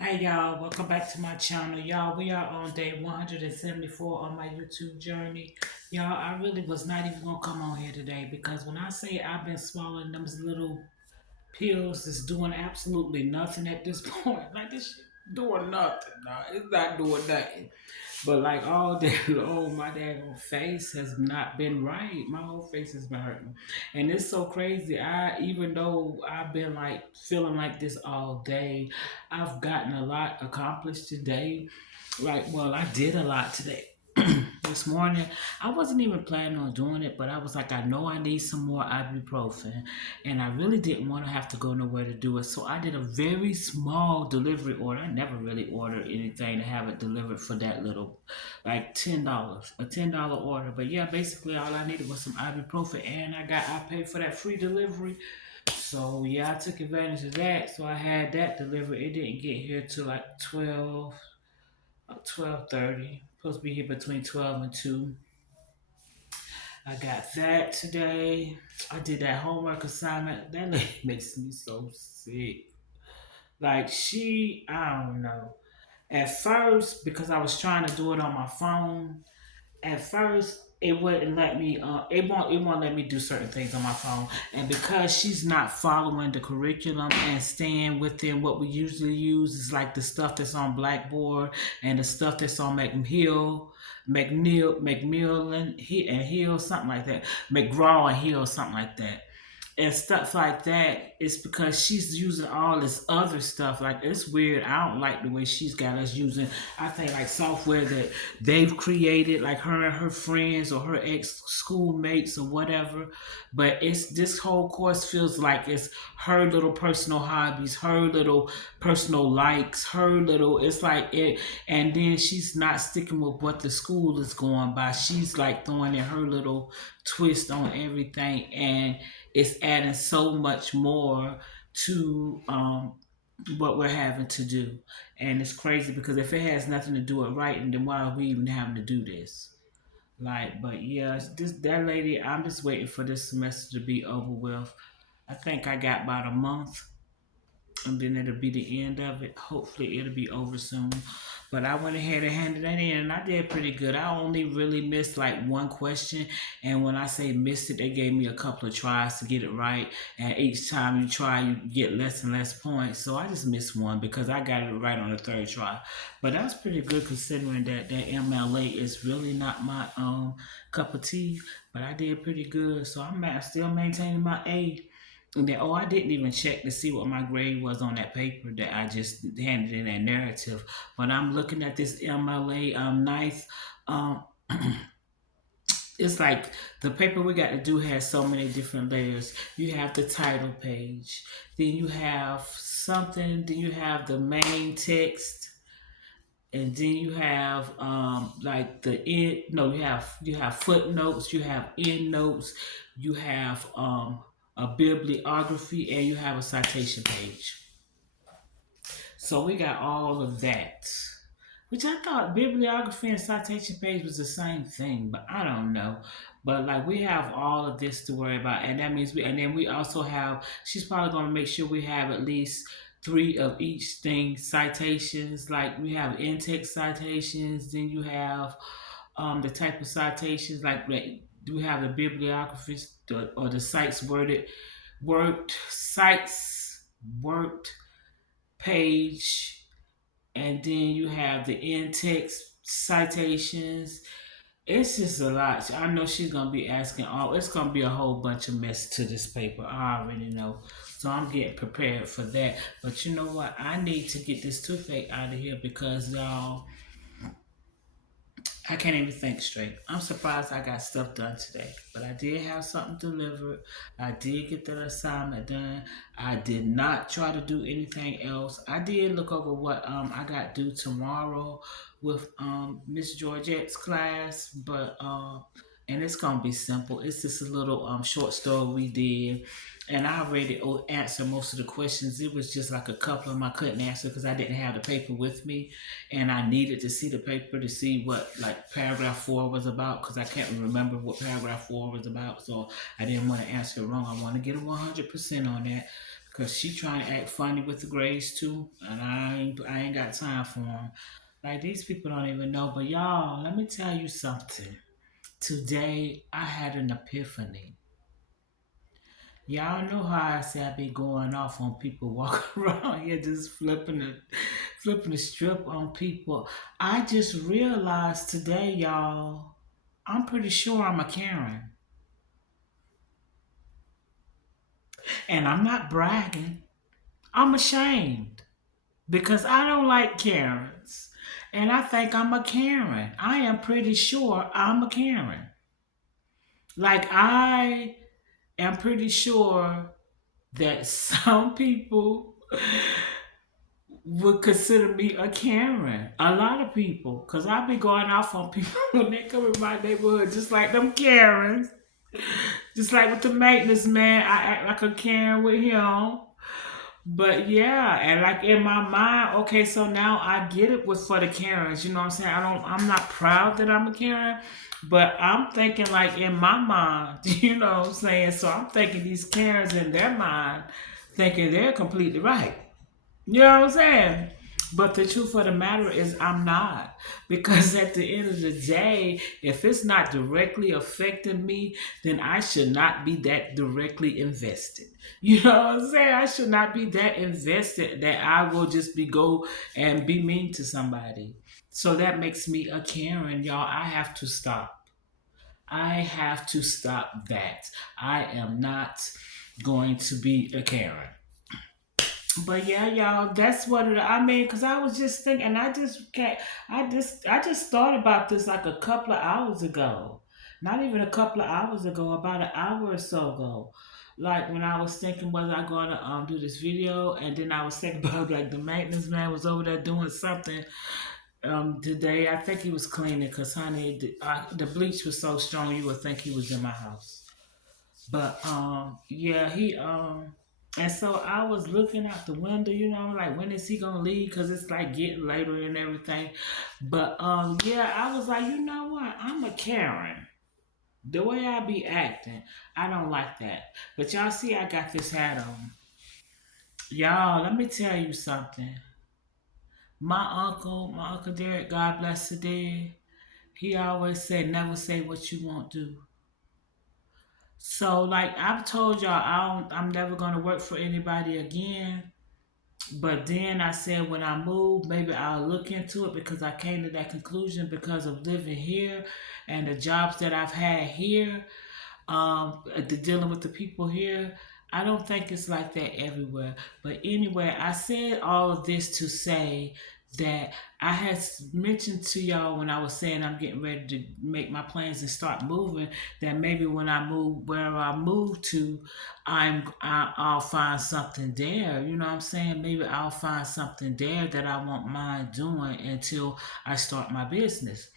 Hey y'all, welcome back to my channel. Y'all, we are on day 174 on my YouTube journey. Y'all, I really was not even gonna come on here today because when I say I've been swallowing them little pills that's doing absolutely nothing at this point. Like this shit doing nothing. No, it's not doing nothing. But like all day long, my daggone face has not been right. My whole face has been hurting. And it's so crazy. Even though I've been like feeling like this all day, I've gotten a lot accomplished today. Like, well, I did a lot today. This morning, I wasn't even planning on doing it, but I was like, I know I need some more ibuprofen, and I really didn't want to have to go nowhere to do it. So I did a very small delivery order. I never really ordered anything to have it delivered for that little, like $10, a $10 order. But yeah, basically all I needed was some ibuprofen, and I paid for that free delivery. So yeah, I took advantage of that. So I had that delivered. It didn't get here till like 12:30. Supposed to be here between 12 and 2. I got that today. I did that homework assignment. That lady makes me so sick. Like I don't know. At first, because I was trying to do it on my phone, at first it wouldn't let me it won't let me do certain things on my phone, and because she's not following the curriculum and staying within what we usually use is like the stuff that's on Blackboard and the stuff that's on McMillan and Hill, something like that, McGraw and Hill, something like that, and stuff like that. It's because she's using all this other stuff. Like, it's weird. I don't like the way she's got us using, I think, like software that they've created, like her and her friends or her ex schoolmates or whatever. But it's this whole course feels like it's her little personal hobbies, her little personal likes, her little, it's like it. And then she's not sticking with what the school is going by. She's like throwing in her little twist on everything, and it's adding so much more to what we're having to do. And it's crazy because if it has nothing to do with writing, then why are we even having to do this? Like, but yeah, this that lady, I'm just waiting for this semester to be over with. I think I got about a month, and then it'll be the end of it. Hopefully, it'll be over soon. But I went ahead and handed that in, and I did pretty good. I only really missed like one question, and when I say missed it, they gave me a couple of tries to get it right. And each time you try, you get less and less points. So I just missed one because I got it right on the third try. But that's pretty good considering that MLA is really not my cup of tea. But I did pretty good, so still maintaining my A. And then, I didn't even check to see what my grade was on that paper that I just handed in that narrative. But I'm looking at this MLA ninth. Um, it's like the paper we got to do has so many different layers. You have the title page, then you have something, then you have the main text, and then you have like the end. No, you have footnotes, you have end notes, you have a bibliography, and you have a citation page. So we got all of that, which I thought bibliography and citation page was the same thing, but I don't know. But like, we have all of this to worry about, and that means and then we also have. She's probably going to make sure we have at least three of each thing citations. Like, we have in-text citations, then you have the type of citations like we have the bibliographies or the sites worked page, and then you have the in-text citations. It's just a lot. I know she's gonna be asking all. It's gonna be a whole bunch of mess to this paper. I already know. So I'm getting prepared for that. But you know what? I need to get this toothache out of here because y'all, I can't even think straight. I'm surprised I got stuff done today, but I did have something delivered. I did get that assignment done. I did not try to do anything else. I did look over what I got due tomorrow with Miss Georgette's class, but and it's gonna be simple. It's just a little short story we did, and I already answered most of the questions. It was just like a couple of them I couldn't answer because I didn't have the paper with me, and I needed to see the paper to see what like paragraph 4 was about because I can't remember what paragraph 4 was about. So I didn't want to answer it wrong. I want to get a 100% on that Cause she trying to act funny with the grades too, and I ain't got time for them. Like these people don't even know. But y'all, let me tell you something. Today I had an epiphany. Y'all know how I say I be going off on people walking around here just flipping the strip on people. I just realized today, y'all, I'm pretty sure I'm a Karen. And I'm not bragging. I'm ashamed because I don't like Karens. And I think I'm a Karen. I am pretty sure I'm a Karen. Like I am pretty sure that some people would consider me a Karen. A lot of people, cause I be going off on people when they come in my neighborhood, just like them Karens. Just like with the maintenance man, I act like a Karen with him. But yeah, and like in my mind, okay, so now I get it with for the Karens. You know what I'm saying? I'm not proud that I'm a Karen, but I'm thinking like in my mind, you know what I'm saying? So I'm thinking these Karens in their mind, thinking they're completely right. You know what I'm saying? But the truth of the matter is, I'm not. Because at the end of the day, if it's not directly affecting me, then I should not be that directly invested. You know what I'm saying? I should not be that invested that I will just be go and be mean to somebody. So that makes me a Karen, y'all. I have to stop. I have to stop that. I am not going to be a Karen. But yeah, y'all, that's what it. I mean, cause I was just thinking, and I just can't. I just thought about this like a couple of hours ago. Not even a couple of hours ago, about an hour or so ago. Like when I was thinking, was I going to do this video? And then I was thinking about like the maintenance man was over there doing something today. I think he was cleaning, cause honey, the bleach was so strong you would think he was in my house. But yeah, he and so I was looking out the window, like when is he gonna leave? Cause it's like getting later and everything. But yeah, I was like, you know what? I'm a Karen. The way I be acting, I don't like that. But y'all see, I got this hat on. Y'all, let me tell you something. My uncle Derek, God bless the dead. He always said, never say what you won't do. So, like I've told y'all, I'm never gonna work for anybody again. But then I said when I move, maybe I'll look into it because I came to that conclusion because of living here and the jobs that I've had here, the dealing with the people here. I don't think it's like that everywhere. But anyway, I said all of this to say that I had mentioned to y'all when I was saying I'm getting ready to make my plans and start moving, that maybe when I move where I move to, I'll find something there. You know what I'm saying? Maybe I'll find something there that I won't mind doing until I start my business.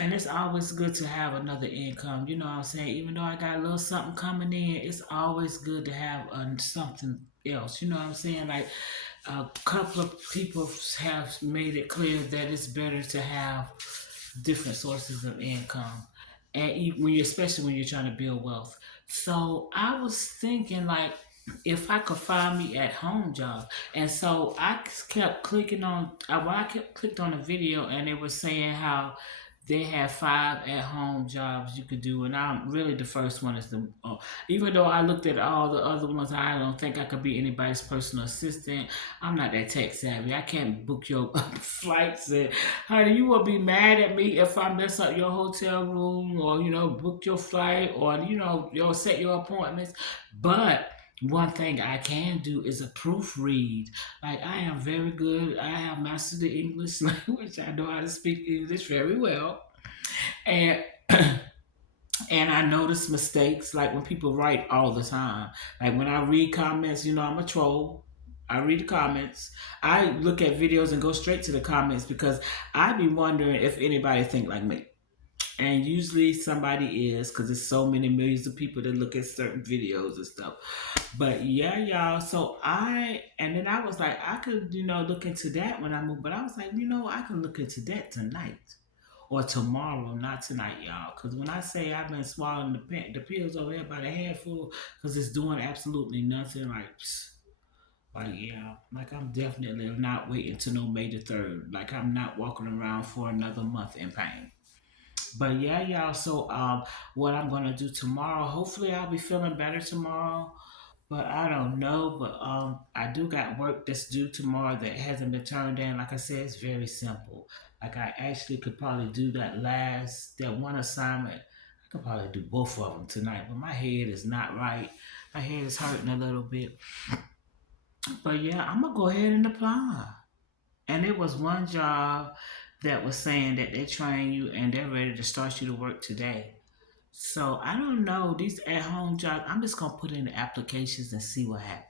And it's always good to have another income. You know what I'm saying? Even though I got a little something coming in, it's always good to have something else. You know what I'm saying? Like a couple of people have made it clear that it's better to have different sources of income, and when you, especially when you're trying to build wealth. So I was thinking like if I could find me at home job, and so I kept clicking on. I kept clicked on a video, and it was saying how they have 5 at home jobs you could do, and I'm really the first one is the. Even though I looked at all the other ones, I don't think I could be anybody's personal assistant. I'm not that tech savvy. I can't book your flights, and honey, you will be mad at me if I mess up your hotel room or book your flight or you'll set your appointments. But one thing I can do is a proofread. Like I am very good. I have mastered the English language. I know how to speak English very well, and and I notice mistakes like when people write all the time. Like when I read comments, I'm a troll. I read the comments. I look at videos and go straight to the comments because I be wondering if anybody think like me. And usually somebody is because there's so many millions of people that look at certain videos and stuff. But yeah, y'all. So and then I was like, I could, look into that when I move. But I was like, I can look into that tonight or tomorrow, not tonight, y'all. Because when I say I've been swallowing the pills over here by the handful, because it's doing absolutely nothing. Like, psst. Like yeah, like I'm definitely not waiting to no May the 3rd. Like I'm not walking around for another month in pain. But yeah, y'all. So what I'm gonna do tomorrow? Hopefully, I'll be feeling better tomorrow. But I don't know. But I do got work that's due tomorrow that hasn't been turned in. Like I said, it's very simple. Like I actually could probably do that one assignment. I could probably do both of them tonight. But my head is not right. My head is hurting a little bit. But yeah, I'm gonna go ahead and apply. And it was one job that was saying that they train you and they're ready to start you to work today. So I don't know these at home jobs. I'm just gonna put in the applications and see what happens.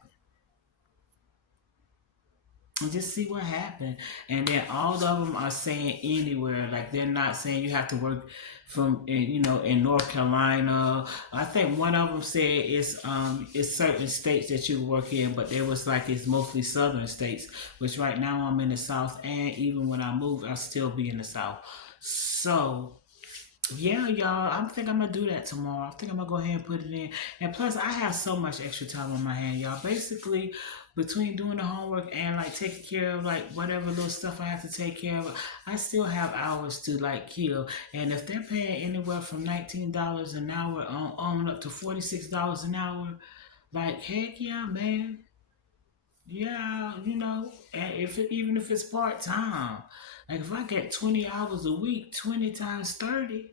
And just see what happened. And then all of them are saying anywhere. Like they're not saying you have to work from in North Carolina. I think one of them said it's certain states that you work in, but there was like it's mostly southern states. Which right now I'm in the south, and even when I move, I'll still be in the south. So yeah, y'all. I think I'm gonna do that tomorrow. I think I'm gonna go ahead and put it in. And plus, I have so much extra time on my hand, y'all. Basically, between doing the homework and like taking care of like whatever little stuff I have to take care of, I still have hours to like kill. And if they're paying anywhere from $19 an hour on up to $46 an hour, like heck yeah, man. Yeah, and even if it's part time, like if I get 20 hours a week, 20 times 30.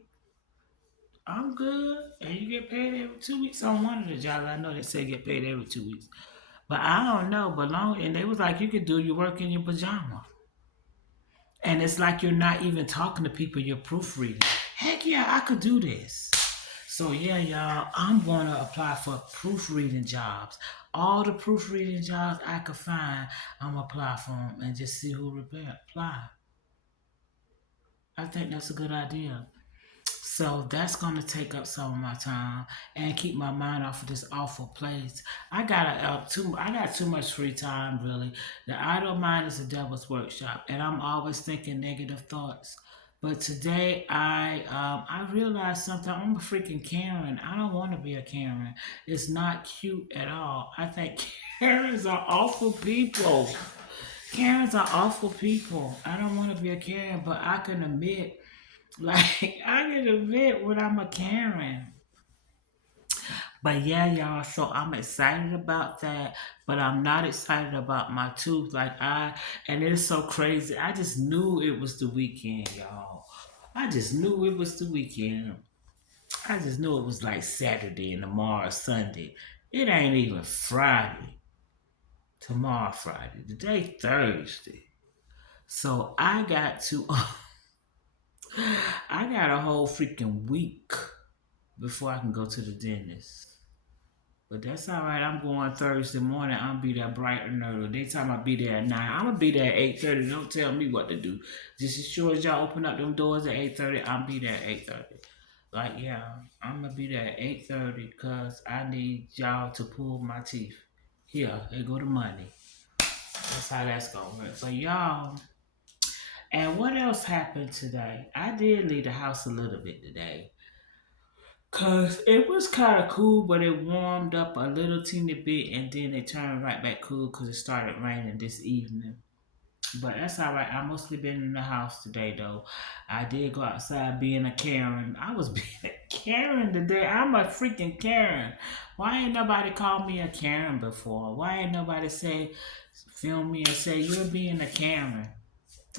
I'm good. And you get paid every 2 weeks on one of the jobs. I know they say get paid every 2 weeks. But I don't know. But long and they was like you could do your work in your pajama. And it's like you're not even talking to people, you're proofreading. Heck yeah, I could do this. So yeah, y'all, I'm gonna apply for proofreading jobs. All the proofreading jobs I could find, I'm gonna apply for them and just see who reply. I think that's a good idea. So that's gonna take up some of my time and keep my mind off of this awful place. I got too much free time really. The idle mind is the devil's workshop, and I'm always thinking negative thoughts. But today I realized something. I'm a freaking Karen. I don't want to be a Karen. It's not cute at all. I think Karens are awful people. Karens are awful people. I don't want to be a Karen, but I can admit like I can admit when I'm a Karen. But yeah, y'all, so I'm excited about that, but I'm not excited about my tooth. And it's so crazy. I just knew it was the weekend, y'all. I just knew it was the weekend. I just knew it was like Saturday and tomorrow Sunday. It ain't even Friday. Tomorrow Friday. Today Thursday. So I got a whole freaking week before I can go to the dentist. But that's all right. I'm going Thursday morning. I'll be there bright and early. They time I'll be there at 9. I'm gonna be there at 8:30. Don't tell me what to do. Just as sure as y'all open up them doors at 8:30, I'll be there at 8:30. Like yeah, I'm gonna be there at 8:30 because I need y'all to pull my teeth. Here, there go the money. That's how that's gonna work. But y'all, and what else happened today? I did leave the house a little bit today. Cause it was kind of cool, but it warmed up a little teeny bit, and then it turned right back cool because it started raining this evening. But that's all right. I mostly been in the house today, though. I did go outside being a Karen. I was being a Karen today. I'm a freaking Karen. Why ain't nobody called me a Karen before? Why ain't nobody film me and say you're being a Karen?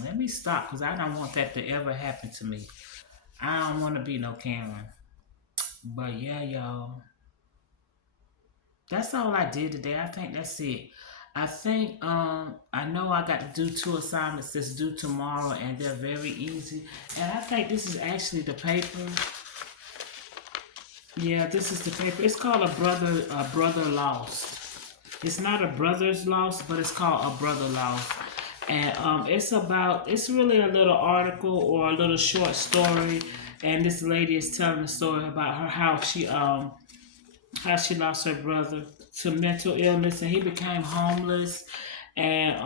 Let me stop, cause I don't want that to ever happen to me. I don't want to be no Karen. But yeah, y'all. That's all I did today. I think that's it. I think I know I got to do two assignments that's due tomorrow and they're very easy. And I think this is actually the paper. Yeah, this is the paper. It's called a brother lost. It's not a brother's lost, but it's called a brother lost. And it's really a little article or a little short story. And this lady is telling a story about her how she lost her brother to mental illness and he became homeless and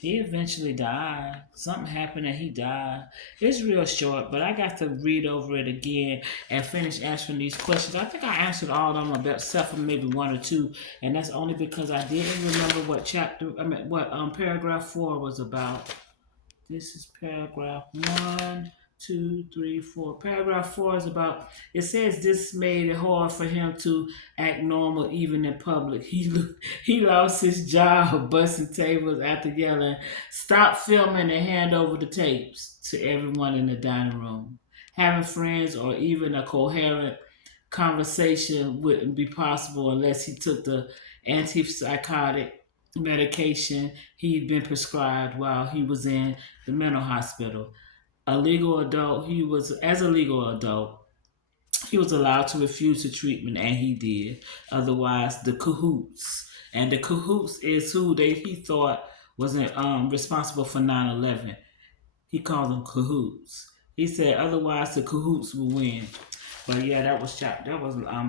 He eventually died. Something happened and he died. It's real short, but I got to read over it again and finish answering these questions. I think I answered all of them except for maybe one or two, and that's only because I didn't remember what chapter. I mean, what paragraph 4 was about. This is paragraph one, two, three, four. Paragraph 4 is about. It says this made it hard for him to act normal even in public. He lost his job busting tables after yelling, "Stop filming and hand over the tapes" to everyone in the dining room. Having friends or even a coherent conversation wouldn't be possible unless he took the antipsychotic medication he'd been prescribed while he was in the mental hospital. A legal adult, as a legal adult, he was allowed to refuse the treatment, and he did. Otherwise, the cahoots, and the cahoots is who he thought was responsible for 9/11. He called them cahoots. He said otherwise the cahoots will win. But yeah, that was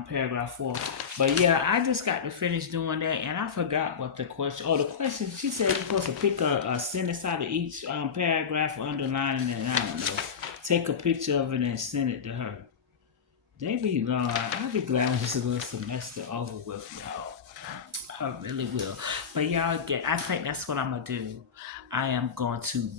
paragraph 4. But yeah, I just got to finish doing that, and I forgot what the question. Oh, the question, she said you're supposed to pick a sentence out of each paragraph, underline it. And I don't know. Take a picture of it and send it to her. They be long. I'll be glad when this little semester over with, y'all. I really will. But y'all get. I think that's what I'm gonna do. I am going to.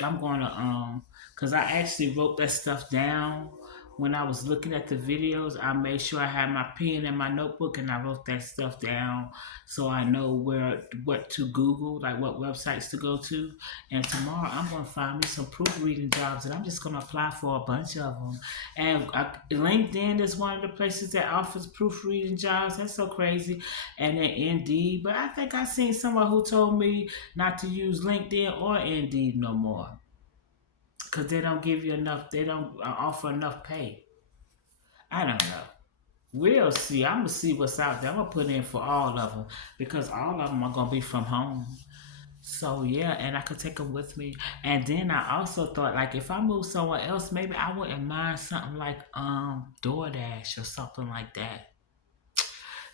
I'm going to cause I actually wrote that stuff down when I was looking at the videos. I made sure I had my pen and my notebook, and I wrote that stuff down so I know what to Google, like what websites to go to. And tomorrow I'm going to find me some proofreading jobs, and I'm just going to apply for a bunch of them. And LinkedIn is one of the places that offers proofreading jobs. That's so crazy. And then Indeed, but I think I seen someone who told me not to use LinkedIn or Indeed no more because they don't give you enough. They don't offer enough pay. I don't know. We'll see. I'm gonna see what's out there. I'm gonna put in for all of them because all of them are gonna be from home. So yeah, and I could take them with me. And then I also thought like if I move somewhere else, maybe I wouldn't mind something like DoorDash or something like that.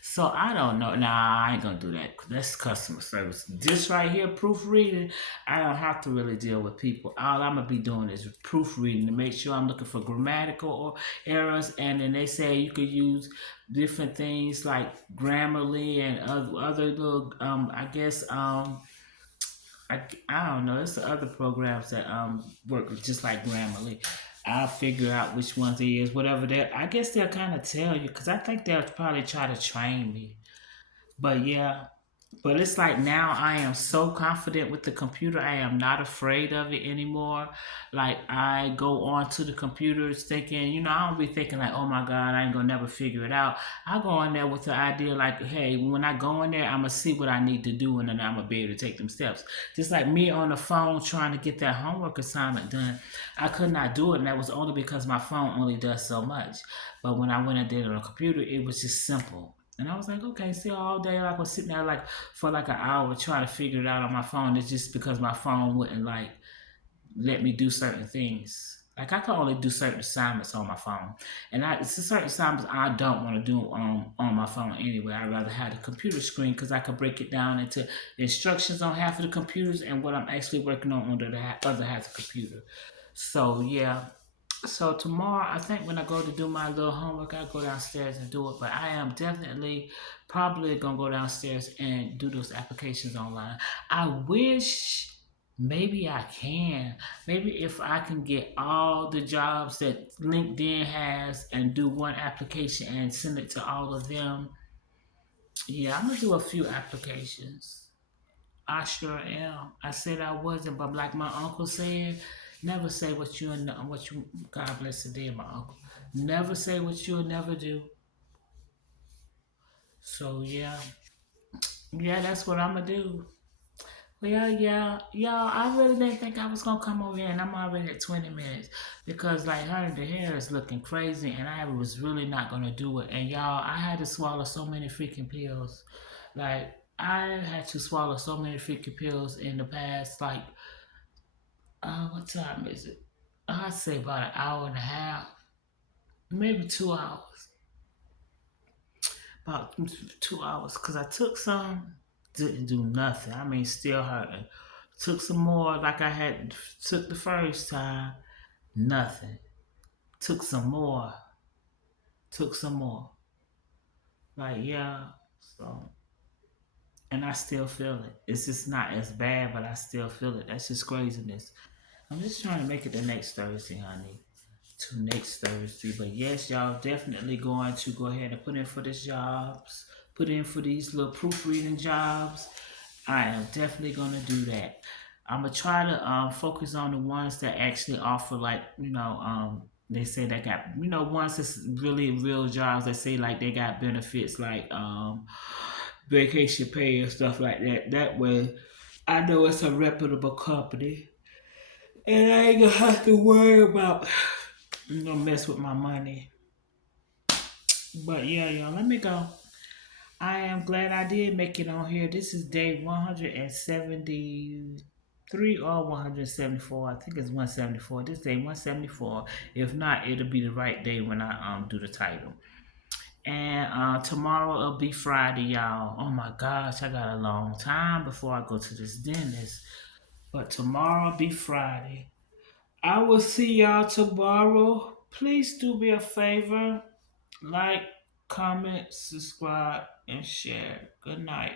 So I don't know. Nah, I ain't gonna do that. That's customer service. This right here, proofreading, I don't have to really deal with people. All I'm gonna be doing is proofreading to make sure I'm looking for grammatical or errors. And then they say you could use different things like Grammarly and other little, I guess, I don't know. It's the other programs that work just like Grammarly. I'll figure out which ones it is, whatever that. I guess they'll kind of tell you because I think they'll probably try to train me. But yeah, but it's like now I am so confident with the computer. I am not afraid of it anymore. Like I go on to the computers thinking, I don't be thinking like, oh my God, I ain't gonna never figure it out. I go on there with the idea like, hey, when I go in there, I'm gonna see what I need to do and then I'm gonna be able to take them steps. Just like me on the phone trying to get that homework assignment done, I could not do it, and that was only because my phone only does so much. But when I went and did it on a computer, it was just simple. And I was like, okay, see, all day like I was sitting there like for like an hour trying to figure it out on my phone. It's just because my phone wouldn't like let me do certain things. Like I can only do certain assignments on my phone, and it's certain assignments I don't want to do on my phone anyway. I'd rather have the computer screen because I could break it down into instructions on half of the computers and what I'm actually working on the other half of the computer. So yeah, so tomorrow, I think when I go to do my little homework, I go downstairs and do it. But I am definitely probably gonna go downstairs and do those applications online. I wish maybe I can. Maybe if I can get all the jobs that LinkedIn has and do one application and send it to all of them. Yeah, I'm gonna do a few applications. I sure am. I said I wasn't, but like my uncle said, never say what you. God bless the dead, my uncle. Never say what you'll never do. So yeah, yeah, that's what I'm gonna do. Well, yeah, y'all. I really didn't think I was gonna come over here, and I'm already at 20 minutes because like her, the hair is looking crazy, and I was really not gonna do it. And y'all, I had to swallow so many freaking pills. Like I had to swallow so many freaking pills in the past like what time is it? I'd say about an hour and a half, maybe 2 hours. About 2 hours, cause I took some, didn't do nothing. I mean, still hurting. Took some more like I had took the first time. Nothing. Took some more. Took some more. Like yeah. So and I still feel it. It's just not as bad, but I still feel it. That's just craziness. I'm just trying to make it the next Thursday, honey. To next Thursday. But yes, y'all definitely going to go ahead and put in for these jobs. Put in for these little proofreading jobs. I am definitely gonna do that. I'm gonna try to focus on the ones that actually offer like they say they got ones that's really real jobs that say like they got benefits like vacation pay and stuff like that. That way, I know it's a reputable company, and I ain't gonna have to worry about mess with my money. But yeah, y'all, let me go. I am glad I did make it on here. This is day 173 or 174. I think it's 174. This day 174. If not, it'll be the right day when I do the title. And tomorrow will be Friday, y'all. Oh my gosh, I got a long time before I go to this dentist. But tomorrow will be Friday. I will see y'all tomorrow. Please do me a favor. Like, comment, subscribe, and share. Good night.